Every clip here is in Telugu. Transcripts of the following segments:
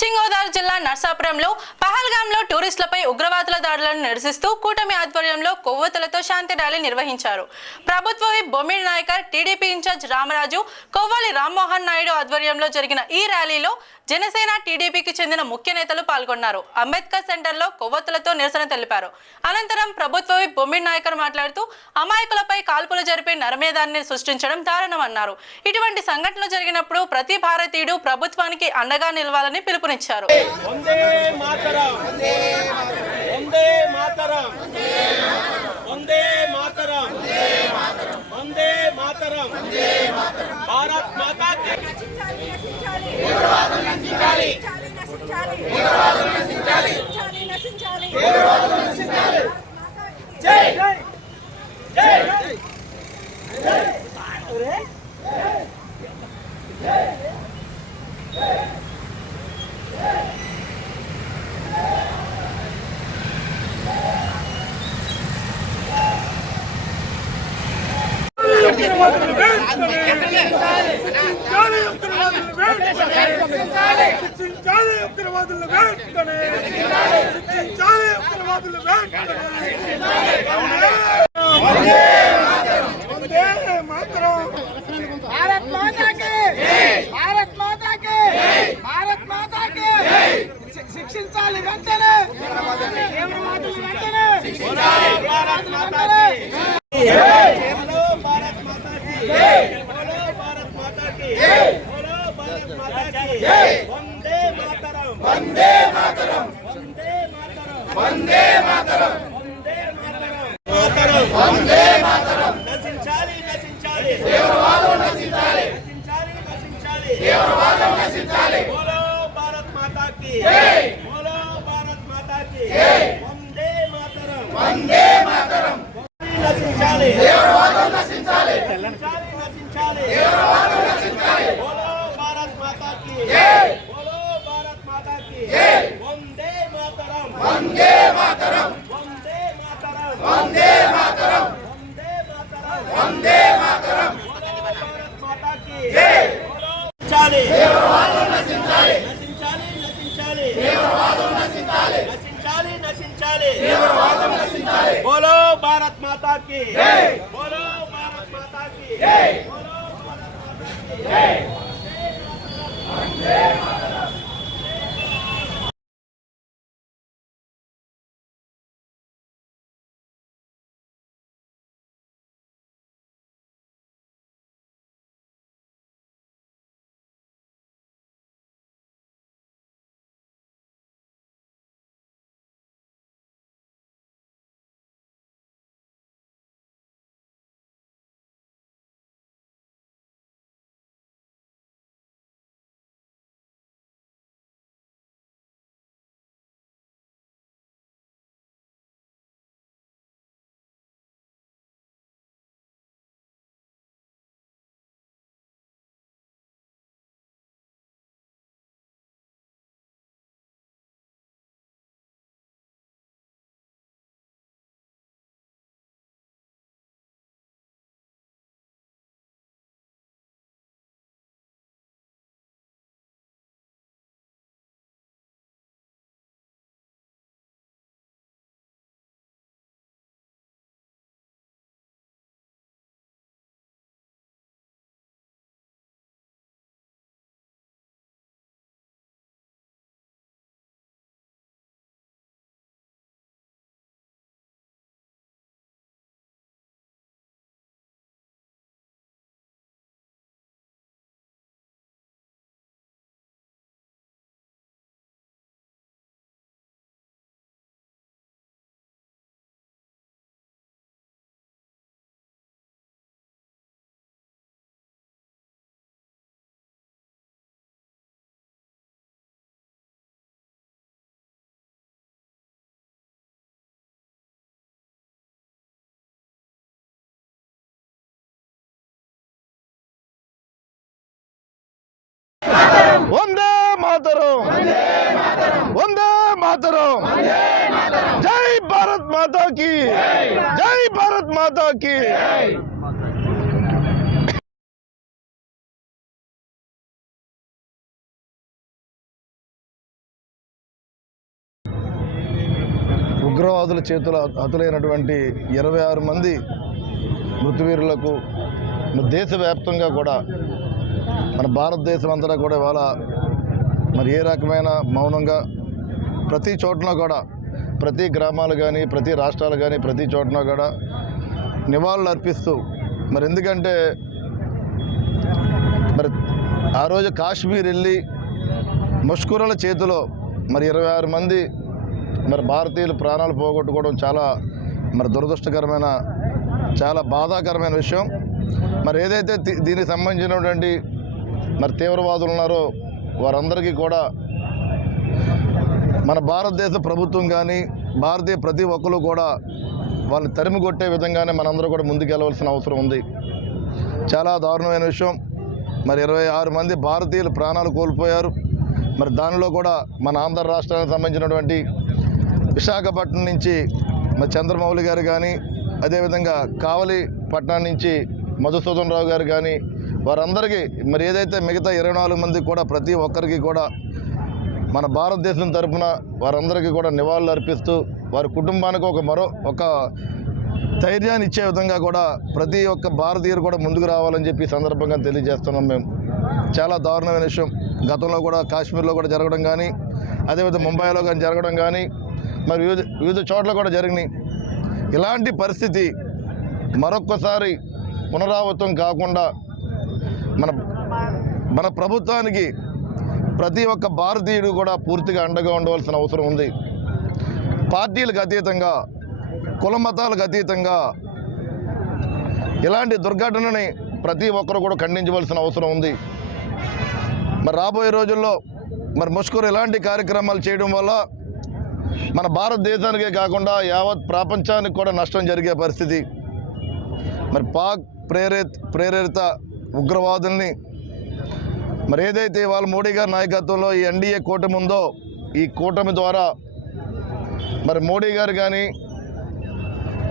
పశ్చిమ గోదావరి జిల్లా నర్సాపురంలో పహల్గాంలో టూరిస్టులపై ఉగ్రవాదుల దాడులను నిరసిస్తూ కూటమి ఆధ్వర్యంలో కొవ్వొత్తులతో శాంతి ర్యాలీ నిర్వహించారు. ప్రభుత్వ విప్ బొమ్మిడి నాయకర్, టీడీపీ ఇన్ఛార్జ్ రామరాజు, కొవ్వాలి రామ్మోహన్ నాయుడు ఆధ్వర్యంలో జరిగిన ఈ ర్యాలీలో జనసేన, టీడీపీకి చెందిన ముఖ్య నేతలు పాల్గొన్నారు. అంబేద్కర్ సెంటర్లో కొవ్వొత్తులతో నిరసన తెలిపారు. అనంతరం ప్రభుత్వ విప్ బొమ్మిడి నాయకర్ మాట్లాడుతూ అమాయకులపై కాల్పులు జరిపి నరమేధాన్ని సృష్టించడం దారుణమన్నారు. ఇటువంటి సంఘటనలు జరిగినప్పుడు ప్రతి భారతీయుడు ప్రభుత్వానికి అండగా నిలవాలని పిలుపునిచ్చారు. శిక్షించాలి వెంటనే बोलो भारत माता की जय, बोलो भारत माता की जय, बोलो भारत माता की जय। वंदे मातरम, वंदे मातरम, जय भारत माता की, जय भारत माता की। ఉగ్రవాదుల చేతుల హతులైనటువంటి 26 మంది మృతవీరులకు దేశవ్యాప్తంగా కూడా మన భారతదేశం అంతటా కూడా ఇవాళ మరి ఏ రకమైన మౌనంగా ప్రతి చోటన కూడా ప్రతి గ్రామాలు కానీ ప్రతి రాష్ట్రాలు కానీ ప్రతి చోటన కూడా నివాళులు అర్పిస్తూ మరి ఎందుకంటే మరి ఆ రోజు కాశ్మీర్ వెళ్ళి ముష్కరుల చేతిలో మరి 26 మంది మరి భారతీయులు ప్రాణాలు పోగొట్టుకోవడం చాలా మరి దురదృష్టకరమైన చాలా బాధాకరమైన విషయం. మరి ఏదైతే దీనికి సంబంధించినటువంటి మరి తీవ్రవాదులు ఉన్నారో వారందరికీ కూడా మన భారతదేశ ప్రభుత్వం కానీ భారతీయ ప్రతి ఒక్కరు కూడా వాళ్ళని తరిమి కొట్టే విధంగానే మనందరూ కూడా ముందుకెళ్ళవలసిన అవసరం ఉంది. చాలా దారుణమైన విషయం. మరి 26 మంది భారతీయులు ప్రాణాలు కోల్పోయారు. మరి దానిలో కూడా మన ఆంధ్ర రాష్ట్రానికి సంబంధించినటువంటి విశాఖపట్నం నుంచి మరి చంద్రమౌళి గారు కానీ అదేవిధంగా కావలి పట్టణం నుంచి మధుసూదన్ రావు గారు కానీ వారందరికీ మరి ఏదైతే మిగతా 24 మంది కూడా ప్రతి ఒక్కరికి కూడా మన భారతదేశం తరఫున వారందరికీ కూడా నివాళులు అర్పిస్తూ వారి కుటుంబానికి ఒక ధైర్యాన్ని ఇచ్చే విధంగా కూడా ప్రతి ఒక్క భారతీయులు కూడా ముందుకు రావాలని చెప్పి సందర్భంగా తెలియజేస్తున్నాం. మేము చాలా దారుణమైన విషయం. గతంలో కూడా కాశ్మీర్లో కూడా జరగడం కానీ అదేవిధంగా ముంబైలో కానీ జరగడం కానీ మరి వివిధ చోట్ల కూడా జరిగినాయి. ఇలాంటి పరిస్థితి మరొక్కసారి పునరావృతం కాకుండా మన ప్రభుత్వానికి ప్రతి ఒక్క భారతీయుడు కూడా పూర్తిగా అండగా ఉండవలసిన అవసరం ఉంది. పార్టీలకు అతీతంగా కుల మతాలకు అతీతంగా ఇలాంటి దుర్ఘటనని ప్రతి ఒక్కరు కూడా ఖండించవలసిన అవసరం ఉంది. మరి రాబోయే రోజుల్లో మరి ముష్కరు ఇలాంటి కార్యక్రమాలు చేయడం వల్ల మన భారతదేశానికే కాకుండా యావత్ ప్రపంచానికి కూడా నష్టం జరిగే పరిస్థితి. మరి పాక్ ప్రేరేరిత ఉగ్రవాదుల్ని మరి ఏదైతే వాళ్ళ మోడీ గారి నాయకత్వంలో ఈ ఎన్డీఏ కూటమి ఉందో ఈ కూటమి ద్వారా మరి మోడీ గారు కానీ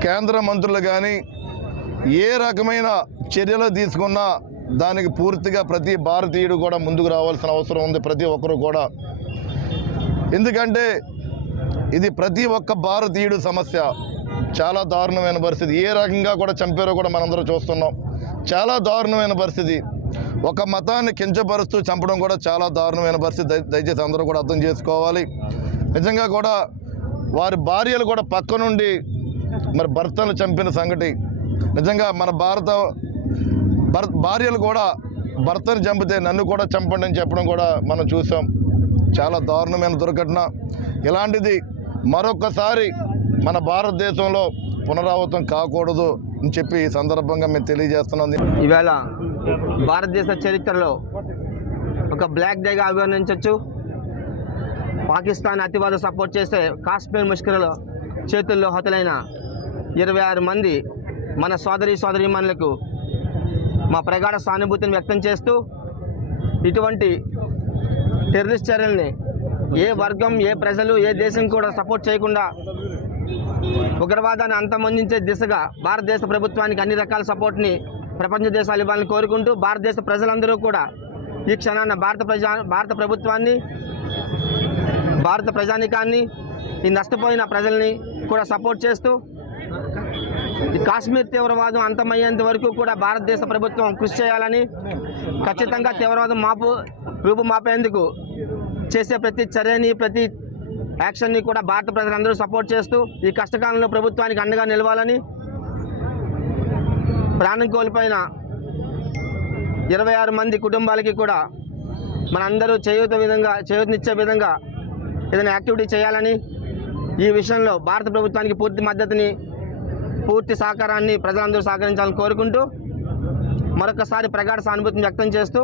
కేంద్ర మంత్రులు కానీ ఏ రకమైన చర్యలు తీసుకున్నా దానికి పూర్తిగా ప్రతి భారతీయుడు కూడా ముందుకు రావాల్సిన అవసరం ఉంది. ప్రతి ఒక్కరు కూడా. ఎందుకంటే ఇది ప్రతి ఒక్క భారతీయుడు సమస్య. చాలా దారుణమైన పరిస్థితి. ఏ రకంగా కూడా చంపారో కూడా మనందరూ చూస్తున్నాం. చాలా దారుణమైన పరిస్థితి. ఒక మతాన్ని కించపరుస్తూ చంపడం కూడా చాలా దారుణమైన పరిస్థితి. దయచేసి అందరూ కూడా అర్థం చేసుకోవాలి. నిజంగా కూడా వారి భార్యలు కూడా పక్క నుండి మరి భర్తను చంపిన సంగతి నిజంగా మన భార్యలు కూడా భర్తను చంపితే నన్ను కూడా చంపండి అని చెప్పడం కూడా మనం చూసాం. చాలా దారుణమైన దుర్ఘటన. ఇలాంటిది మరొకసారి మన భారతదేశంలో పునరావృతం కాకూడదు అని చెప్పి ఈ సందర్భంగా మేము తెలియజేస్తున్నాం. ఈవేళ భారతదేశ చరిత్రలో ఒక బ్లాక్ డేగా అభివర్ణించవచ్చు. పాకిస్తాన్ అతివాద సపోర్ట్ చేసే కాశ్మీర్ ముష్కరుల చేతుల్లో హతులైన 26 మంది మన సోదరీమణులకు మా ప్రగాఢ సానుభూతిని వ్యక్తం చేస్తూ ఇటువంటి టెర్రరిస్ట్ చర్యల్ని ఏ వర్గం, ఏ ప్రజలు, ఏ దేశం కూడా సపోర్ట్ చేయకుండా ఉగ్రవాదాన్ని అంతమొందించే దిశగా భారతదేశ ప్రభుత్వానికి అన్ని రకాల సపోర్ట్ని ప్రపంచ దేశాలు ఇవ్వాలని కోరుకుంటూ భారతదేశ ప్రజలందరూ కూడా ఈ క్షణాన భారత ప్రభుత్వాన్ని, భారత ప్రజానికాన్ని, ఈ నష్టపోయిన ప్రజల్ని కూడా సపోర్ట్ చేస్తూ ఈ కాశ్మీర్ తీవ్రవాదం అంతమయ్యేంత వరకు కూడా భారతదేశ ప్రభుత్వం కృషి చేయాలని, ఖచ్చితంగా తీవ్రవాదం రూపుమాపేందుకు చేసే ప్రతి చర్యని, ప్రతి యాక్షన్ని కూడా భారత ప్రజలందరూ సపోర్ట్ చేస్తూ ఈ కష్టకాలంలో ప్రభుత్వానికి అండగా నిలవాలని, ప్రాణం కోల్పోయిన 26 మంది కుటుంబాలకి కూడా మనందరూ చేయూతనిచ్చే విధంగా ఏదైనా యాక్టివిటీ చేయాలని, ఈ విషయంలో భారత ప్రభుత్వానికి పూర్తి మద్దతుని, పూర్తి సహకారాన్ని ప్రజలందరూ సహకరించాలని కోరుకుంటూ మరొకసారి ప్రగాఢ సానుభూతిని వ్యక్తం చేస్తూ